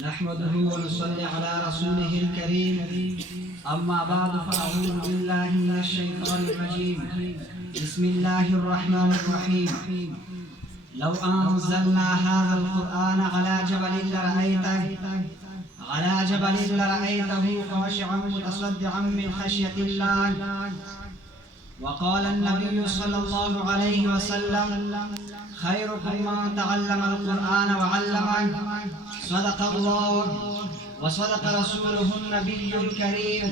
نحمده ونصلي على رسوله الكريم أما بعد فأعوذ بالله من الشيطان الرجيم بسم الله الرحمن الرحيم لو أنزلنا هذا القرآن على جبل لرأيته خاشعا متصدعا من خشية الله. وقال النبي صلى الله عليه وسلم خيركم من تعلم القرآن وعلمه. صدق الله وصدق رسوله النبي الكريم،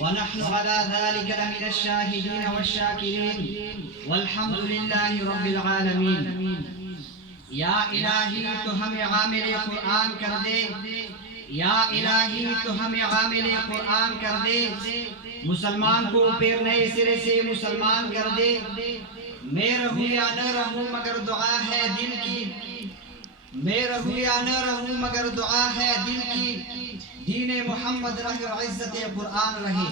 ونحن على ذلك لمن الشاهدين والشاكرين، والحمد لله رب العالمين. یا الہی تو ہمیں عامل قرآن کر دے، یا الہی تو ہمیں عامل قرآن کر دے، مسلمان کو پھر نئے سرے سے مسلمان کر دے. میں رہوں یا نہ رہوں مگر دعا ہے دل کی، میں رہوں یا نہ رہوں مگر دعا ہے دل کی، دین محمد رہے اور عزت قرآن رہے.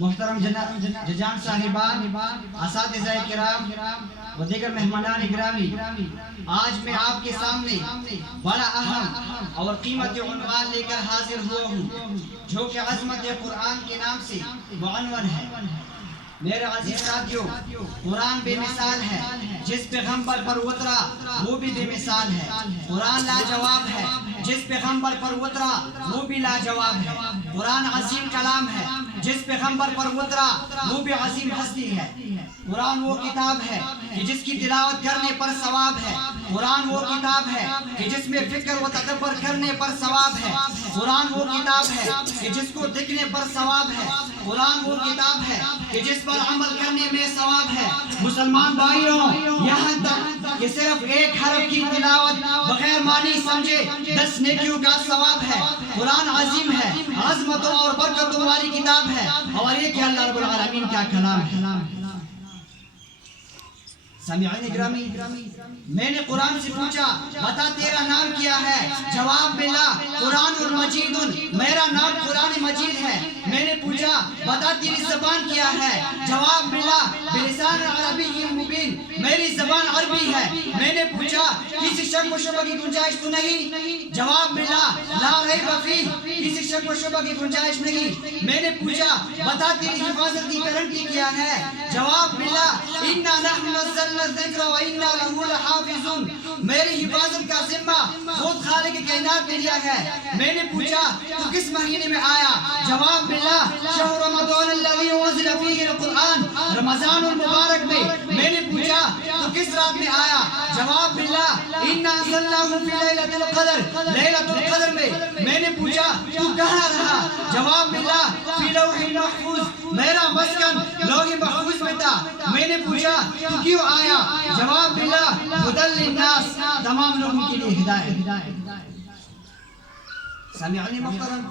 محترم ججان صاحبان، اساتذہ کرام و دیگر مہمانان گرامی، آج میں آپ کے سامنے بڑا اہم اور قیمتی عنوان لے کر حاضر ہوا ہوں، جو کہ عظمت قرآن کے نام سے معنون ہے. میرے عزیز ساتھیوں، قرآن بے مثال ہے، جس پیغمبر پر اترا وہ بھی بے مثال ہے. قرآن لاجواب ہے، جس پیغمبر پر اترا وہ بھی لاجواب ہے. قرآن عظیم کلام ہے، جس پیغمبر پر اترا وہ بھی عظیم ہستی ہے. قرآن وہ کتاب ہے کہ جس کی تلاوت کرنے پر ثواب ہے. قرآن وہ کتاب ہے کہ جس میں فکر و تدبر کرنے پر ثواب ہے. قرآن وہ کتاب ہے کہ جس کو دیکھنے پر ثواب ہے. قرآن وہ کتاب ہے کہ جس پر عمل کرنے میں ثواب ہے. مسلمان بھائیوں، یہاں تک کہ صرف ایک حرف کی تلاوت بغیر معنی سمجھے 10 نیکیوں کا ثواب ہے. قرآن عظیم ہے، عظمتوں اور برکتوں والی کتاب ہے، اور یہ کہ اللہ رب العالمین کا کلام ہے. سامعین گرامی، میں نے قرآن سے پوچھا بتا تیرا نام کیا ہے؟ جواب ملا قرآن المجید، میرا نام قرآن مجید ہے. میں نے پوچھا بتا تیری زبان کیا ہے؟ جواب ملا بلسان عربی مبین، میری زبان عربی ہے. میں نے پوچھا کسی شک و شبہ کی گنجائش تو نہیں؟ جواب ملا لا ریب فیہ، کسی شک و شبہ کی گنجائش نہیں. میں نے پوچھا بتا تیری حفاظت کی گارنٹی کیا ہے؟ جواب ملا انا نحن نزلنا الذکر وانا لہ لحافظون، میری حفاظت کا ذمہ خود خالق کائنات نے لیا ہے. میں نے پوچھا تو کس مہینے میں آیا؟ جواب ملا شہر رمضان الذی انزل فیہ القرآن، رمضان المبارک میں. میں نے پوچھا تو کس رات میں آیا؟ جواب ملا انا انزلناہ فی لیلۃ القدر، لیلۃ القدر میں. میں نے پوچھا تو کہاں رہا؟ جواب ملا فی لوح محفوظ، میرا مسکن لوح محفوظ میں تھا. میں نے پوچھا تو کیوں آیا؟ جواب ملا ہدی للناس، تمام لوگوں کے لیے ہدایت. سامعین محترم،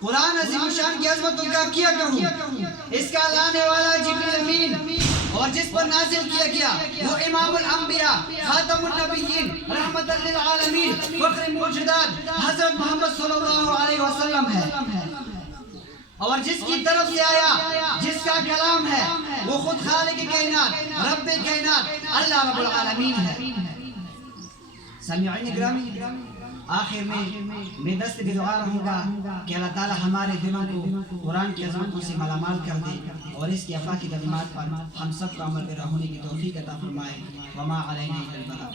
قرآن عظیم شان کی عظمتوں کا کیا کہوں؟ اس کا لانے والا جبریل امین اور جس پر نازل کیا گیا وہ امام الانبیاء، خاتم النبیین، رحمت للعالمین، فخر موجودات حضرت محمد صلی اللہ علیہ وسلم ہے. اور جس کی طرف سے آیا، جس کا کلام ہے، وہ خود خالق کائنات، رب کائنات، اللہ رب العالمین ہے. سامعین گرامی، آخر میں دست بھی دعا رہوں گا کہ اللہ تعالی ہمارے دلوں کو قرآن کی عظمتوں سے ملامال کر دے اور اس کی افاقی تعلیمات پر ہم سب کو عمل پیرا ہونے کی توفیق عطا فرمائے. وما علینا الا البلاغ.